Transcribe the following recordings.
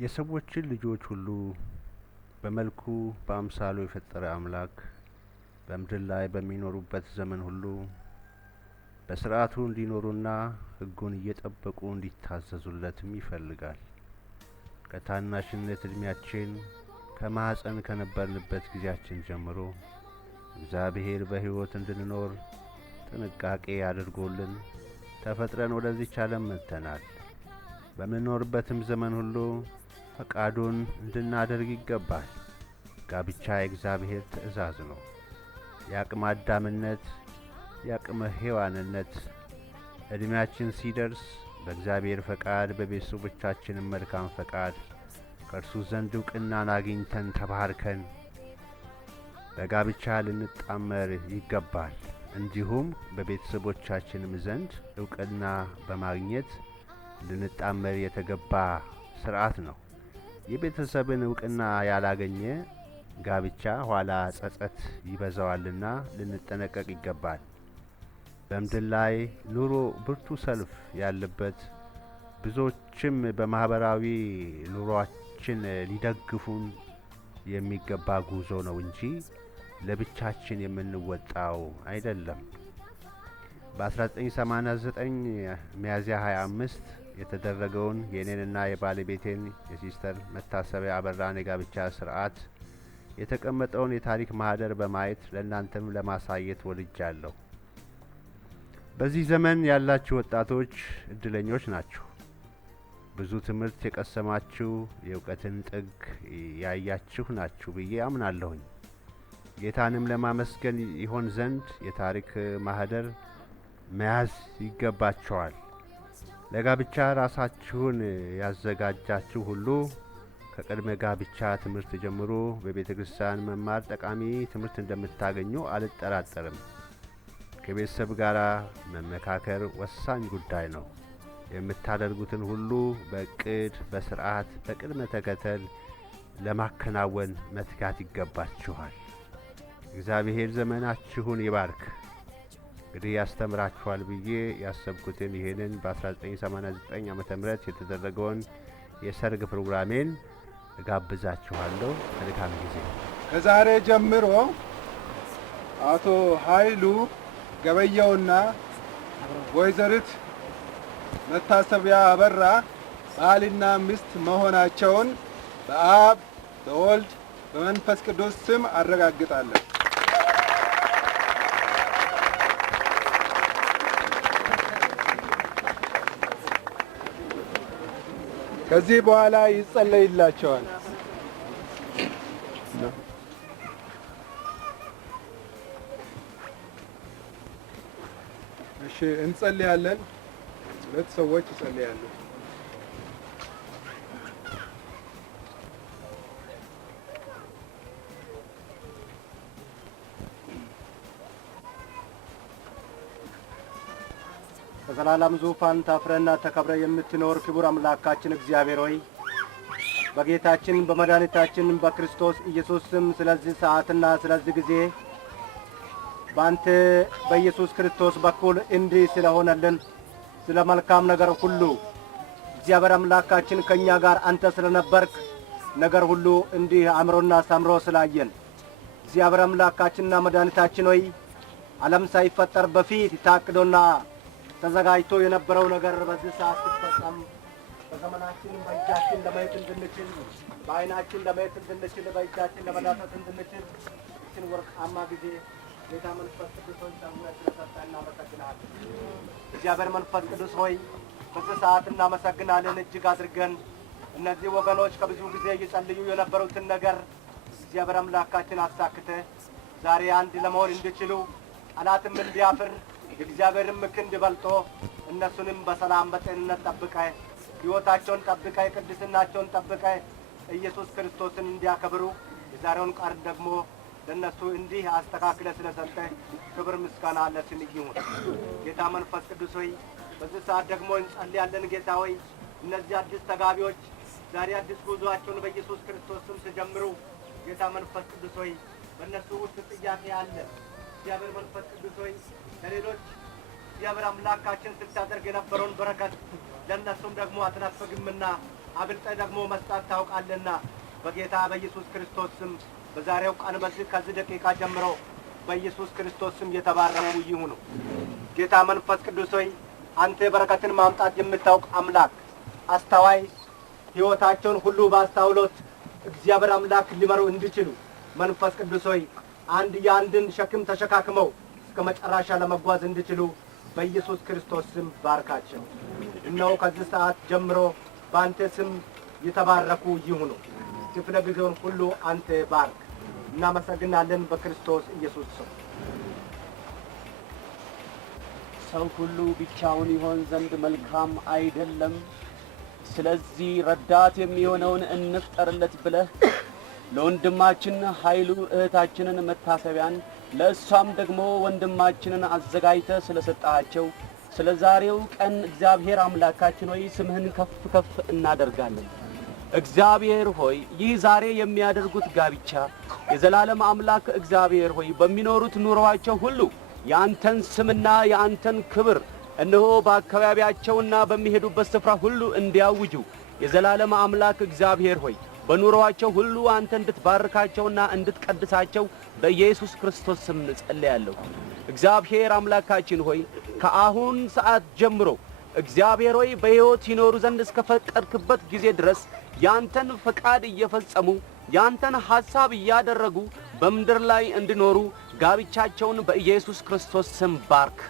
የሰዎችን ልጆች ሁሉ በመልኩ በአምሳሉ የፈጠረ አምላክ በምድር ላይ በሚኖሩበት ዘመን ሁሉ በስርዓቱ እንዲኖሩና ሕጉን እየጠበቁ እንዲታዘዙለትም ይፈልጋል። ከታናሽነት እድሜያችን ከማህፀን ከነበርንበት ጊዜያችን ጀምሮ እግዚአብሔር በሕይወት እንድንኖር ጥንቃቄ አድርጎልን ተፈጥረን ወደዚች ዓለም መጥተናል። በምንኖርበትም ዘመን ሁሉ ፈቃዱን እንድናደርግ ይገባል። ጋብቻ የእግዚአብሔር ትእዛዝ ነው። የአቅመ አዳምነት የአቅመ ሔዋንነት እድሜያችን ሲደርስ በእግዚአብሔር ፈቃድ በቤተሰቦቻችንም መልካም ፈቃድ ከእርሱ ዘንድ ዕውቅናን አግኝተን ተባርከን በጋብቻ ልንጣመር ይገባል። እንዲሁም በቤተሰቦቻችንም ዘንድ ዕውቅና በማግኘት ልንጣመር የተገባ ሥርዓት ነው። የቤተሰብን ዕውቅና ያላገኘ ጋብቻ ኋላ ጸጸት ይበዛዋልና ልንጠነቀቅ ይገባል። በምድር ላይ ኑሮ ብርቱ ሰልፍ ያለበት ብዙዎችም በማህበራዊ ኑሯችን ሊደግፉን የሚገባ ጉዞ ነው እንጂ ለብቻችን የምንወጣው አይደለም። በ1989 ሚያዝያ 25 የተደረገውን የኔንና የባለቤቴን የሲስተር መታሰቢያ አበራን የጋብቻ ሥርዓት የተቀመጠውን የታሪክ ማህደር በማየት ለእናንተም ለማሳየት ወድጃለሁ። በዚህ ዘመን ያላችሁ ወጣቶች እድለኞች ናችሁ። ብዙ ትምህርት የቀሰማችሁ የእውቀትን ጥግ ያያችሁ ናችሁ ብዬ አምናለሁኝ። ጌታንም ለማመስገን ይሆን ዘንድ የታሪክ ማህደር መያዝ ይገባችኋል። ለጋብቻ ራሳችሁን ያዘጋጃችሁ ሁሉ ከቅድመ ጋብቻ ትምህርት ጀምሮ በቤተ ክርስቲያን መማር ጠቃሚ ትምህርት እንደምታገኙ አልጠራጠርም። ከቤተሰብ ጋር መመካከር ወሳኝ ጉዳይ ነው። የምታደርጉትን ሁሉ በእቅድ፣ በስርዓት፣ በቅድመ ተከተል ለማከናወን መትጋት ይገባችኋል። እግዚአብሔር ዘመናችሁን ይባርክ። እንግዲህ ያስተምራችኋል ብዬ ያሰብኩትን ይሄንን በ1989 ዓመተ ምህረት የተደረገውን የሰርግ ፕሮግራሜን እጋብዛችኋለሁ። መልካም ጊዜ። ከዛሬ ጀምሮ አቶ ኃይሉ ገበየውና ወይዘሪት መታሰቢያ አበራ ባልና ሚስት መሆናቸውን በአብ በወልድ በመንፈስ ቅዱስ ስም አረጋግጣለሁ። ከዚህ በኋላ ይጸለይላቸዋል። እሺ፣ እንጸልያለን። ሁለት ሰዎች ይጸልያሉ። በዘላለም ዙፋን ታፍረና ተከብረ የምትኖር ክቡር አምላካችን እግዚአብሔር ሆይ በጌታችን በመድኃኒታችን በክርስቶስ ኢየሱስ ስም ስለዚህ ሰዓትና ስለዚህ ጊዜ በአንተ በኢየሱስ ክርስቶስ በኩል እንዲህ ስለሆነልን ስለ መልካም ነገር ሁሉ እግዚአብሔር አምላካችን ከእኛ ጋር አንተ ስለነበርክ ነገር ሁሉ እንዲህ አምሮና ሰምሮ ስላየን እግዚአብሔር አምላካችንና መድኃኒታችን ሆይ ዓለም ሳይፈጠር በፊት ታቅዶና ተዘጋጅቶ የነበረው ነገር በዚህ ሰዓት ሲፈጸም በዘመናችን በእጃችን ለማየት እንድንችል በዓይናችን ለማየት እንድንችል በእጃችን ለመዳሰስ እንድንችል ይህችን ወርቃማ ጊዜ ጌታ መንፈስ ቅዱስ ሆይ ጨምረህ ስለሰጠህ እናመሰግናለን። እግዚአብሔር መንፈስ ቅዱስ ሆይ በዚህ ሰዓት እናመሰግናለን እጅግ አድርገን። እነዚህ ወገኖች ከብዙ ጊዜ እየጸልዩ የነበሩትን ነገር እግዚአብሔር አምላካችን አሳክተህ ዛሬ አንድ ለመሆን እንዲችሉ ጠላትም እንዲያፍር የእግዚአብሔርም ክንድ በልጦ እነሱንም በሰላም በጤንነት ጠብቀህ ሕይወታቸውን ጠብቀህ ቅድስናቸውን ጠብቀህ ኢየሱስ ክርስቶስን እንዲያከብሩ የዛሬውን ቃል ደግሞ ለእነሱ እንዲህ አስተካክለህ ስለሰጠህ ክብር ምስጋና ለስምህ ይሁን። ጌታ መንፈስ ቅዱስ ሆይ በዚህ ሰዓት ደግሞ እንጸልያለን። ጌታ ሆይ እነዚህ አዲስ ተጋቢዎች ዛሬ አዲስ ጉዞአቸውን በኢየሱስ ክርስቶስ ስም ሲጀምሩ ጌታ መንፈስ ቅዱስ ሆይ በእነሱ ውስጥ ጥያቄ አለ። እግዚአብሔር መንፈስ ቅዱስ ሆይ ለሌሎች እግዚአብሔር አምላካችን ስታደርግ የነበረውን በረከት ለእነሱም ደግሞ አትነፍግምና አብልጠህ ደግሞ መስጠት ታውቃለህና በጌታ በኢየሱስ ክርስቶስ ስም በዛሬው ቀን ከዚህ ደቂቃ ጀምሮ በኢየሱስ ክርስቶስ ስም የተባረኩ ይሁኑ። ጌታ መንፈስ ቅዱስ ሆይ አንተ በረከትን ማምጣት የምታውቅ አምላክ አስተዋይ ሕይወታቸውን ሁሉ በአስተውሎት እግዚአብሔር አምላክ ሊመሩ እንዲችሉ መንፈስ ቅዱስ ሆይ የአንድን ሸክም ተሸካክመው እስከ መጨረሻ ለመጓዝ እንዲችሉ በኢየሱስ ክርስቶስ ስም ባርካቸው። እነሆ ከዚህ ሰዓት ጀምሮ በአንተ ስም የተባረኩ ይሁኑ። ክፍለ ጊዜውን ሁሉ አንተ ባርክ። እናመሰግናለን በክርስቶስ ኢየሱስ ስም። ሰው ሁሉ ብቻውን ይሆን ዘንድ መልካም አይደለም። ስለዚህ ረዳት የሚሆነውን እንፍጠርለት ብለህ ለወንድማችን ኃይሉ እህታችንን መታሰቢያን ለእሷም ደግሞ ወንድማችንን አዘጋጅተህ ስለሰጣቸው ስለ ዛሬው ቀን እግዚአብሔር አምላካችን ሆይ ስምህን ከፍ ከፍ እናደርጋለን። እግዚአብሔር ሆይ ይህ ዛሬ የሚያደርጉት ጋብቻ የዘላለም አምላክ እግዚአብሔር ሆይ በሚኖሩት ኑሮአቸው ሁሉ የአንተን ስምና የአንተን ክብር እነሆ በአካባቢያቸውና በሚሄዱበት ስፍራ ሁሉ እንዲያውጁ የዘላለም አምላክ እግዚአብሔር ሆይ በኑሮአቸው ሁሉ አንተ እንድትባርካቸውና እንድትቀድሳቸው በኢየሱስ ክርስቶስ ስም ጸልያለሁ። እግዚአብሔር አምላካችን ሆይ ከአሁን ሰዓት ጀምሮ እግዚአብሔር ሆይ በሕይወት ይኖሩ ዘንድ እስከ ፈቀድክበት ጊዜ ድረስ ያንተን ፈቃድ እየፈጸሙ ያንተን ሐሳብ እያደረጉ በምድር ላይ እንዲኖሩ ጋብቻቸውን በኢየሱስ ክርስቶስ ስም ባርክ።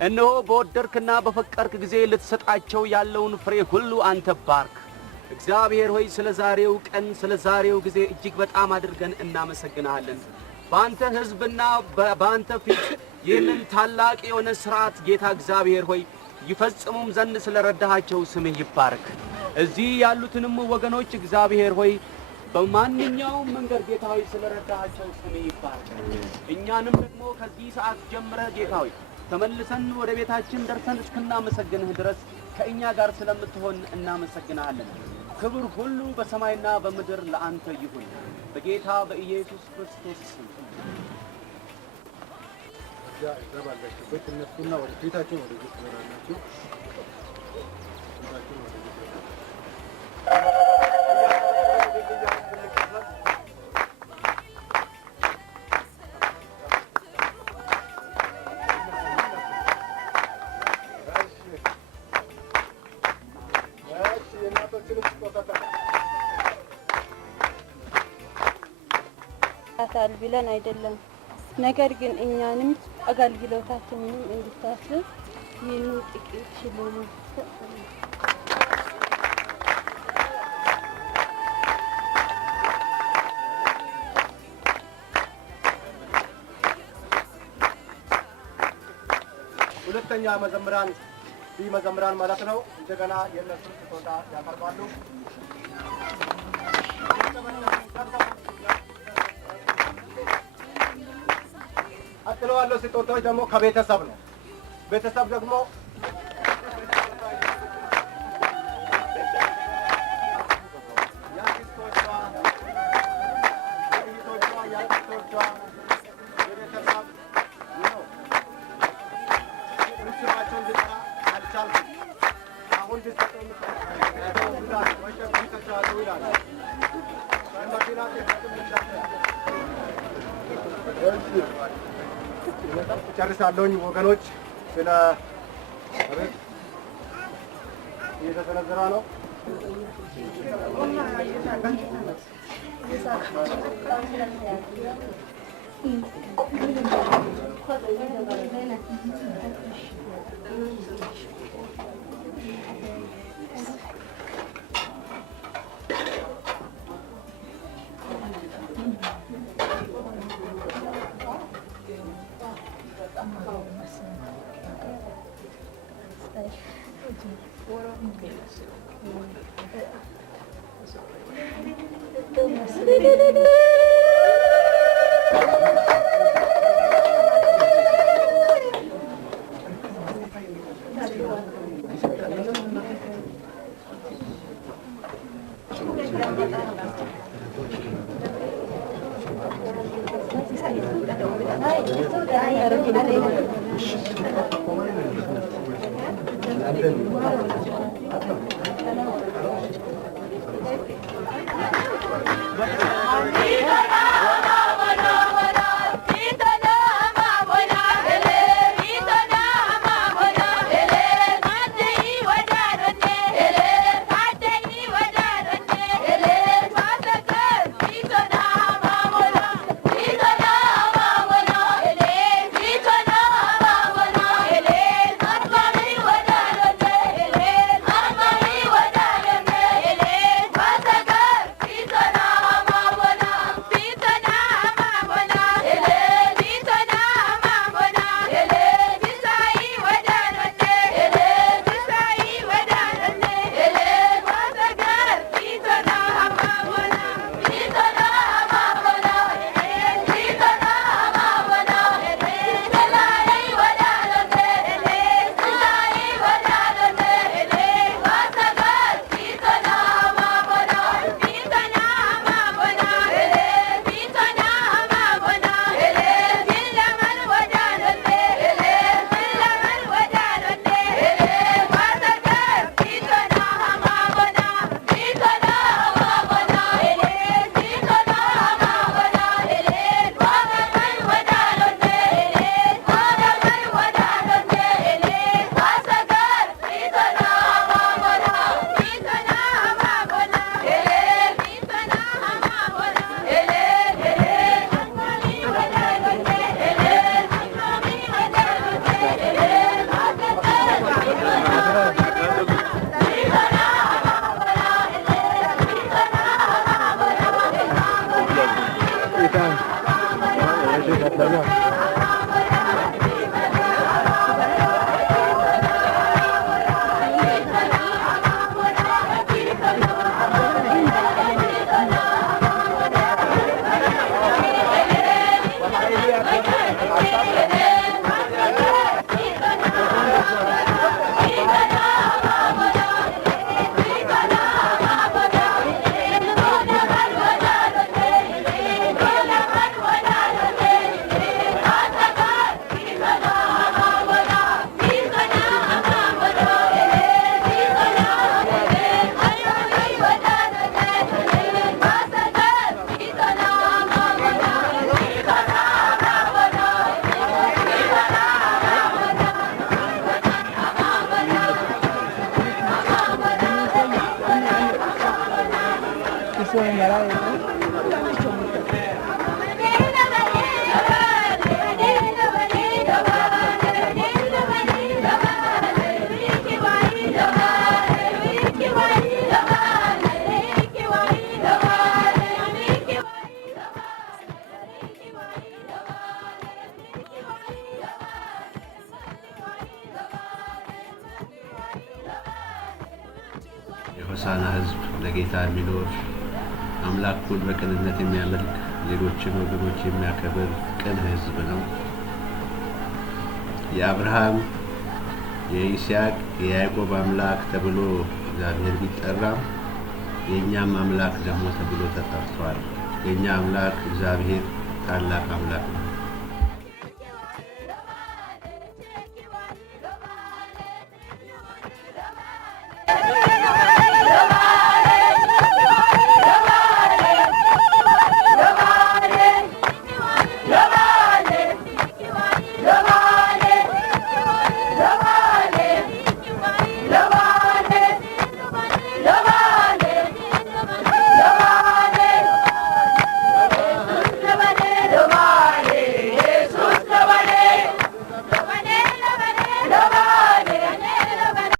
እነሆ በወደድክና በፈቀድክ ጊዜ ልትሰጣቸው ያለውን ፍሬ ሁሉ አንተ ባርክ። እግዚአብሔር ሆይ ስለ ዛሬው ቀን ስለ ዛሬው ጊዜ እጅግ በጣም አድርገን እናመሰግናለን። በአንተ ሕዝብና በአንተ ፊት ይህንን ታላቅ የሆነ ሥርዓት ጌታ እግዚአብሔር ሆይ ይፈጽሙም ዘንድ ስለ ረዳሃቸው ስምህ ይባረክ። እዚህ ያሉትንም ወገኖች እግዚአብሔር ሆይ በማንኛውም መንገድ ጌታ ሆይ ስለ ረዳሃቸው ስምህ ይባረክ። እኛንም ደግሞ ከዚህ ሰዓት ጀምረህ ጌታ ሆይ ተመልሰን ወደ ቤታችን ደርሰን እስክናመሰግንህ ድረስ ከእኛ ጋር ስለምትሆን እናመሰግናለን። ክብር ሁሉ በሰማይና በምድር ለአንተ ይሁን በጌታ በኢየሱስ ክርስቶስ ስም። ባላችሁበት እነሱና ወደ ቤታችን ወደ ቤት ትመራላችሁ። አታል ብለን አይደለም፣ ነገር ግን እኛንም አገልግሎታችንንም እንድታስብ ይህን ጥቂት ሽልማት ሁለተኛ መዘምራን መዘምራን ማለት ነው እንደገና የነሱ ስጦታ ያቀርባሉ። ቀጥሎ ያለው ስጦታዎች ደግሞ ከቤተሰብ ነው። ቤተሰብ ደግሞ ጨርሳለሁኝ ወገኖች። ስለ አቤት እየተሰነዘረ ነው። የሆሳና ሕዝብ ለጌታ የሚኖር አምላኩን በቅንነት የሚያመልክ ሌሎችን ወገኖች የሚያከብር ቅን ሕዝብ ነው። የአብርሃም የይስሐቅ የያዕቆብ አምላክ ተብሎ እግዚአብሔር ቢጠራም የእኛም አምላክ ደግሞ ተብሎ ተጠርቷል። የእኛ አምላክ እግዚአብሔር ታላቅ አምላክ ነው።